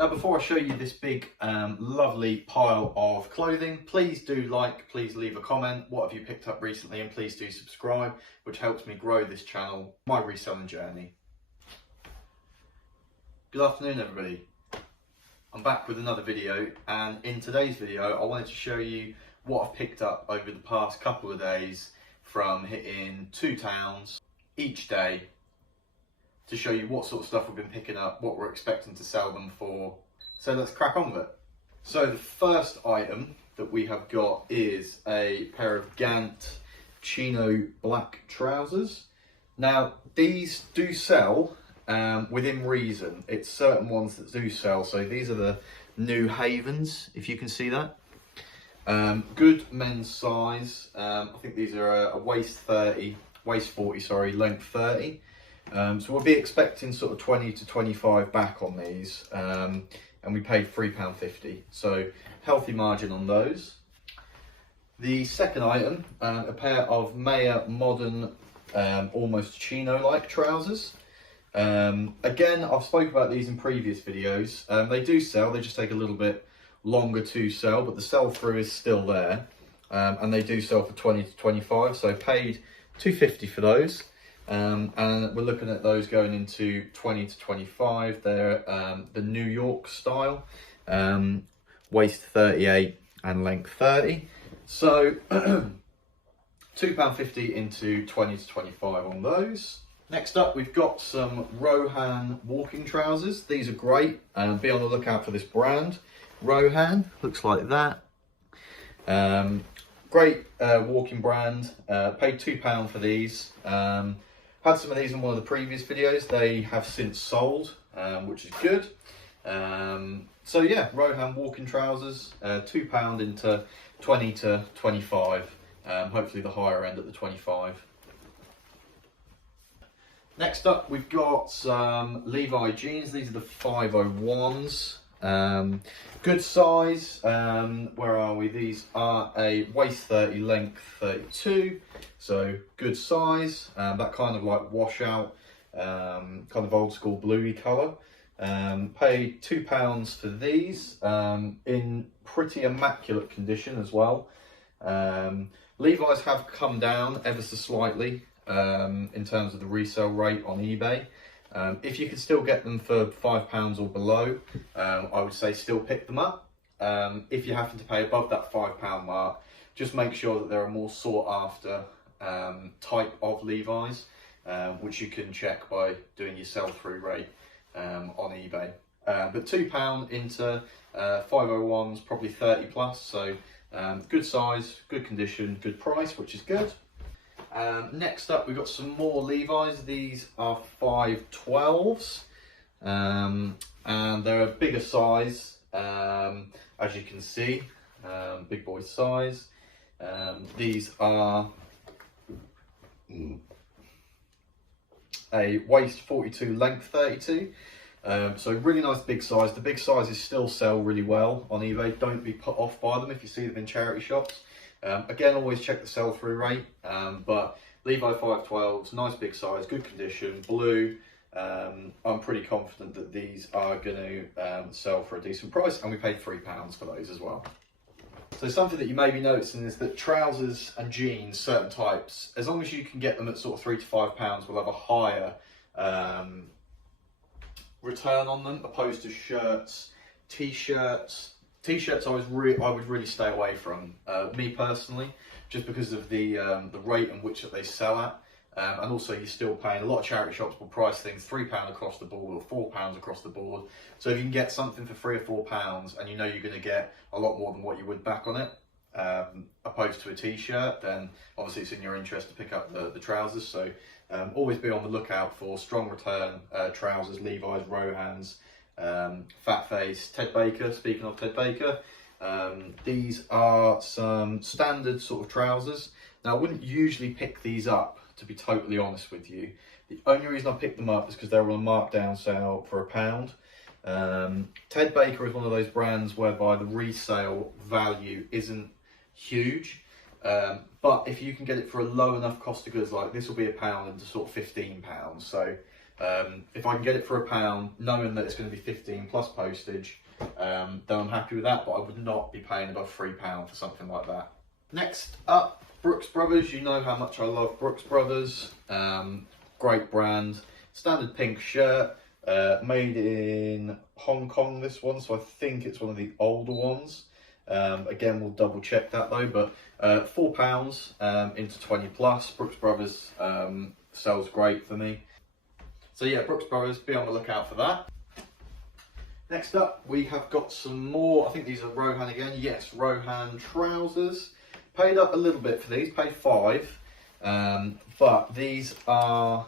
Now, before I show you this big, lovely pile of clothing, please do please leave a comment. What have you picked up recently? And please do subscribe, which helps me grow this channel, my reselling journey. Good afternoon, everybody. I'm back with another video, and in today's video, I wanted to show you what I've picked up over the past couple of days from hitting 2 towns each day, to show you what sort of stuff we've been picking up, what we're expecting to sell them for. So let's crack on with it. So the first item that we have got is a pair of Gant chino black trousers. Now these do sell within reason. It's certain ones that do sell. So these are the New Havens, if you can see that. Good men's size. I think these are a waist 40, length 30. So we'll be expecting sort of 20 to 25 back on these, and we paid £3.50, so healthy margin on those. The second item, a pair of Maya modern, almost chino-like trousers. Again, I've spoken about these in previous videos. They do sell, they just take a little bit longer to sell, but the sell-through is still there, and they do sell for 20 to 25, so paid £2.50 for those. And we're looking at those going into 20 to 25. They're the New York style, waist 38 and length 30. So £2.50 into 20 to 25 on those. Next up, we've got some Rohan walking trousers. These are great, and be on the lookout for this brand. Rohan, looks like that. Great walking brand. Paid £2 for these. Had some of these in one of the previous videos. They have since sold, which is good. So yeah, Rohan walking trousers, £2 into 20 to 25. Hopefully the higher end at the 25. Next up, we've got some Levi jeans. These are the 501s. Good size. Where are we? These are a waist 30, length 32. So good size. That kind of like washout, kind of old school bluey colour. Paid £2 for these, in pretty immaculate condition as well. Levi's have come down ever so slightly in terms of the resale rate on eBay. If you can still get them for £5 or below, I would say still pick them up. If you happen to pay above that £5 mark, just make sure that they're a more sought after type of Levi's, which you can check by doing your sell-through rate on eBay. But £2 into 501s, probably 30 plus, so good size, good condition, good price, which is good. Next up, we've got some more Levi's. These are 512s, and they're a bigger size, as you can see, big boy size. These are a waist 42, length 32. So really nice big size. The big sizes still sell really well on eBay. Don't be put off by them if you see them in charity shops. Again, always check the sell-through rate, but Levi 512s, nice big size, good condition, blue. I'm pretty confident that these are going to sell for a decent price, and we paid £3 for those as well. So something that you may be noticing is that trousers and jeans, certain types, as long as you can get them at sort of £3 to £5, will have a higher return on them, opposed to shirts, t-shirts. T-shirts I would really stay away from, me personally, just because of the rate in which that they sell at, and also you're still paying. A lot of charity shops will price things £3 across the board or £4 across the board. So if you can get something for £3 or £4 and you know you're going to get a lot more than what you would back on it, opposed to a t-shirt, then obviously it's in your interest to pick up the trousers. So always be on the lookout for strong return trousers, Levi's, Rohans. Fat Face, Ted Baker. Speaking of Ted Baker, these are some standard sort of trousers. Now I wouldn't usually pick these up, to be totally honest with you. The only reason I picked them up is because they were on a markdown sale for £1. Ted Baker is one of those brands whereby the resale value isn't huge, but if you can get it for a low enough cost of goods, like this will be £1 into sort of £15. So If I can get it for £1, knowing that it's going to be 15 plus postage, then I'm happy with that, but I would not be paying above £3 for something like that. Next up, Brooks Brothers. You know how much I love Brooks Brothers. Great brand. Standard pink shirt, made in Hong Kong, this one, so I think it's one of the older ones. Again, we'll double check that though, but £4 into 20 plus. Brooks Brothers sells great for me. So yeah, Brooks Brothers, be on the lookout for that. Next up, we have got some more, I think these are Rohan again. Yes, Rohan trousers. Paid up a little bit for these, paid £5. But these are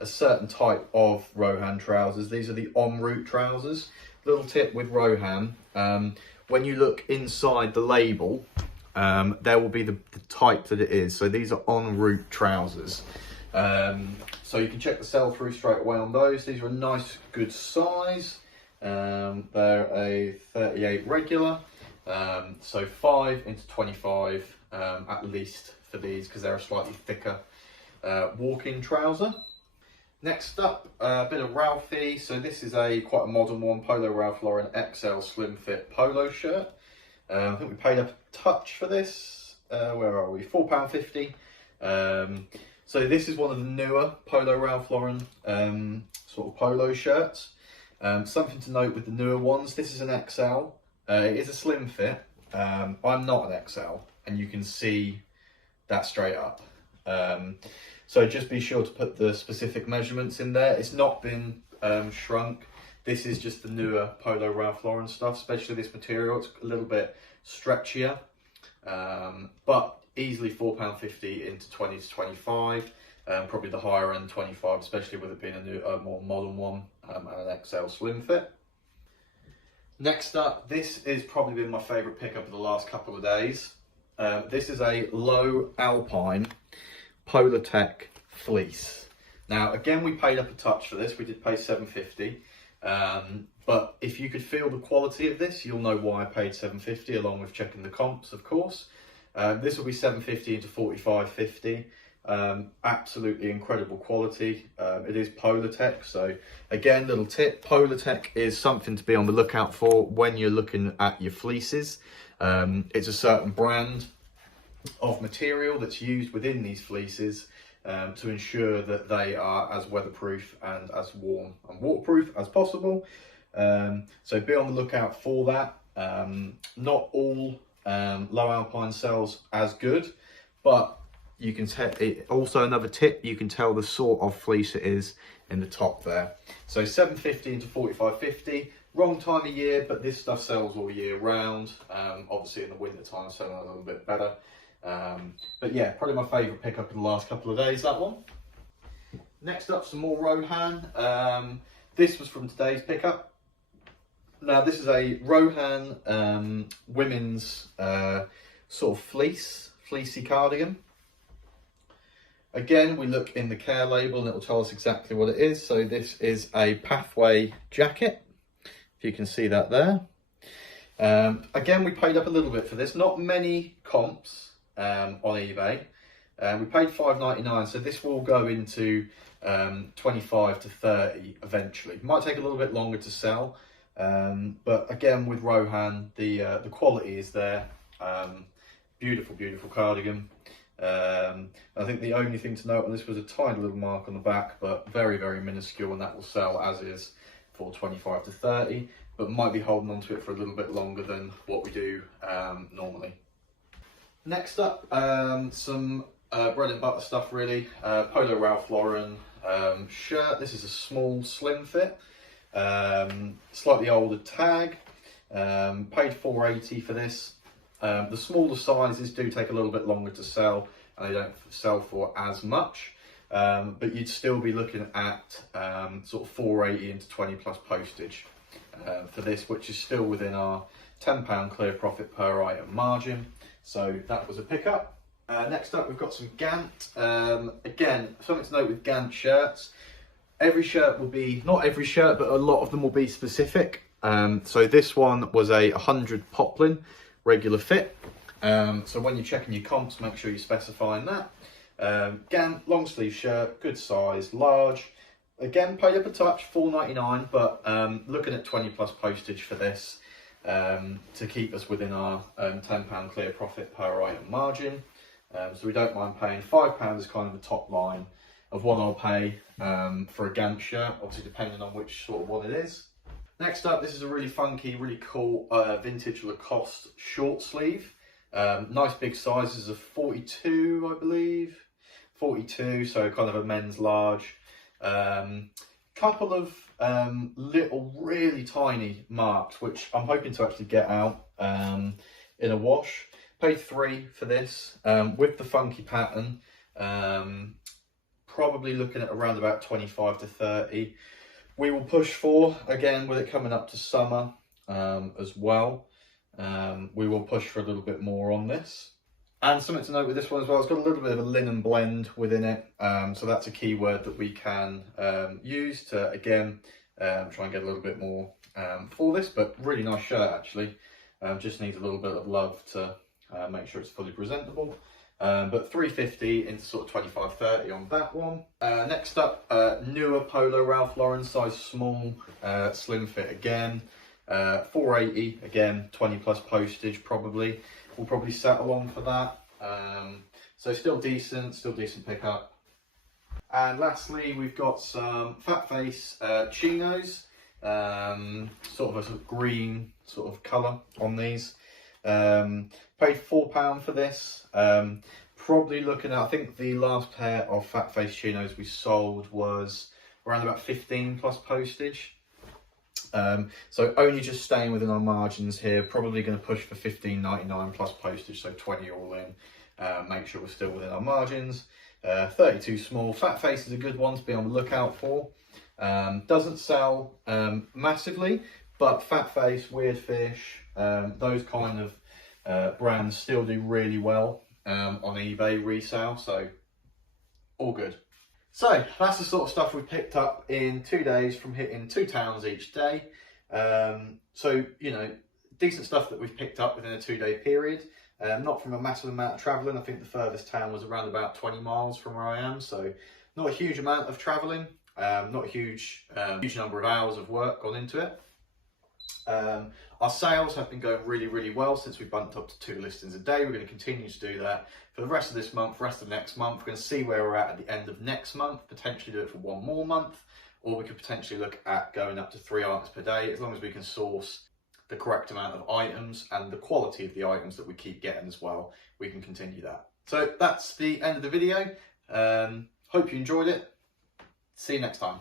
a certain type of Rohan trousers. These are the en route trousers. Little tip with Rohan, when you look inside the label, there will be the type that it is. So these are en route trousers. So you can check the sell through straight away on those. These are a nice good size. They're a 38 regular. So 5 into 25 at least for these, because they're a slightly thicker walk-in trouser. Next up, a bit of Ralphie. So this is quite a modern one, Polo Ralph Lauren XL Slim Fit polo shirt. I think we paid a touch for this. Where are we? £4.50. So this is one of the newer Polo Ralph Lauren sort of polo shirts. Something to note with the newer ones, this is an XL. It is a slim fit. I'm not an XL, and you can see that straight up. So just be sure to put the specific measurements in there. It's not been shrunk. This is just the newer Polo Ralph Lauren stuff, especially this material. It's a little bit stretchier, but easily £4.50 into 20 to 25. Probably the higher end 25, especially with it being a more modern one and an XL slim fit. Next up, this has probably been my favourite pickup of the last couple of days. This is a low alpine Polartec fleece. Now again, we paid up a touch for this. We did pay $7.50, but if you could feel the quality of this, you'll know why I paid $7.50, along with checking the comps, of course. This will be $7.50 into $45.50. Absolutely incredible quality. It is Polartec, so again, little tip, Polartec is something to be on the lookout for when you're looking at your fleeces. It's a certain brand of material that's used within these fleeces to ensure that they are as weatherproof and as warm and waterproof as possible. So be on the lookout for that. Not all low alpine sells as good, but you can tell it. Also, another tip, you can tell the sort of fleece it is in the top there. So $7.50 into $45.50. Wrong time of year, but this stuff sells all year round. Obviously in the winter time, selling a little bit better. But yeah, probably my favourite pickup in the last couple of days, that one. Next up, some more Rohan. This was from today's pickup. Now this is a Rohan women's sort of fleecy cardigan. Again, we look in the care label and it will tell us exactly what it is. So this is a Pathway jacket, if you can see that there. Again, we paid up a little bit for this. Not many comps on eBay. We paid $5.99, so this will go into 25 to 30 eventually. Might take a little bit longer to sell, but again, with Rohan, the quality is there. Beautiful, beautiful cardigan. I think the only thing to note on this was a tiny little mark on the back, but very, very minuscule, and that will sell as is for 25 to 30, but might be holding on to it for a little bit longer than what we do normally. Next up, some bread and butter stuff really. Polo Ralph Lauren shirt. This is a small slim fit, slightly older tag. Paid $4.80 for this. The smaller sizes do take a little bit longer to sell, and they don't sell for as much, but you'd still be looking at sort of $4.80 into 20 plus postage for this, which is still within our £10 clear profit per item margin. So that was a pickup. Next up, we've got some Gant. Again, something to note with Gant shirts. Every shirt will be, not every shirt, but a lot of them will be specific. So this one was a 100 poplin regular fit. So when you're checking your comps, make sure you're specifying that. Gant long sleeve shirt, good size, large. Again, paid up a touch, $4.99, but looking at 20 plus postage for this to keep us within our £10 clear profit per item margin. So we don't mind paying £5 as kind of the top line of what I'll pay for a Gantt shirt, obviously depending on which sort of one it is. Next up, this is a really funky, really cool vintage Lacoste short sleeve. Nice big sizes of 42, I believe. 42, so kind of a men's large. Couple of little, really tiny marks, which I'm hoping to actually get out in a wash. Paid $3 for this with the funky pattern. Probably looking at around about 25 to 30. We will push for, again, with it coming up to summer as well. We will push for a little bit more on this. And something to note with this one as well, it's got a little bit of a linen blend within it. So that's a keyword that we can use to, again, try and get a little bit more for this. But really nice shirt, actually. Just needs a little bit of love to make sure it's fully presentable. But $3.50 into sort of 25-30 on that one. Next up, newer Polo Ralph Lauren, size small, slim fit again. $4.80, again, 20 plus postage probably. We'll probably settle on for that. So still decent pickup. And lastly, we've got some fat face chinos, sort of a sort of green sort of colour on these. Paid £4 for this. Probably looking at, I think the last pair of fat face chinos we sold was around about 15 plus postage. So only just staying within our margins here, probably going to push for $15.99 plus postage, so 20 all in. Make sure we're still within our margins. 32 small. Fat face is a good one to be on the lookout for. Doesn't sell massively, but Fat Face, Weird Fish, those kind of brands still do really well on eBay resale, so all good. So that's the sort of stuff we've picked up in 2 days from hitting 2 towns each day. So, you know, decent stuff that we've picked up within a 2-day period. Not from a massive amount of travelling. I think the furthest town was around about 20 miles from where I am, so not a huge amount of travelling. Not a huge number of hours of work gone into it. Our sales have been going really well since we bumped up to 2 listings a day. We're going to continue to do that for the rest of this month, rest of next month. We're going to see where we're at the end of next month, potentially do it for 1 more month, or we could potentially look at going up to 3 items per day, as long as we can source the correct amount of items and the quality of the items that we keep getting as well. We can continue that. So that's the end of the video. Hope you enjoyed it. See you next time.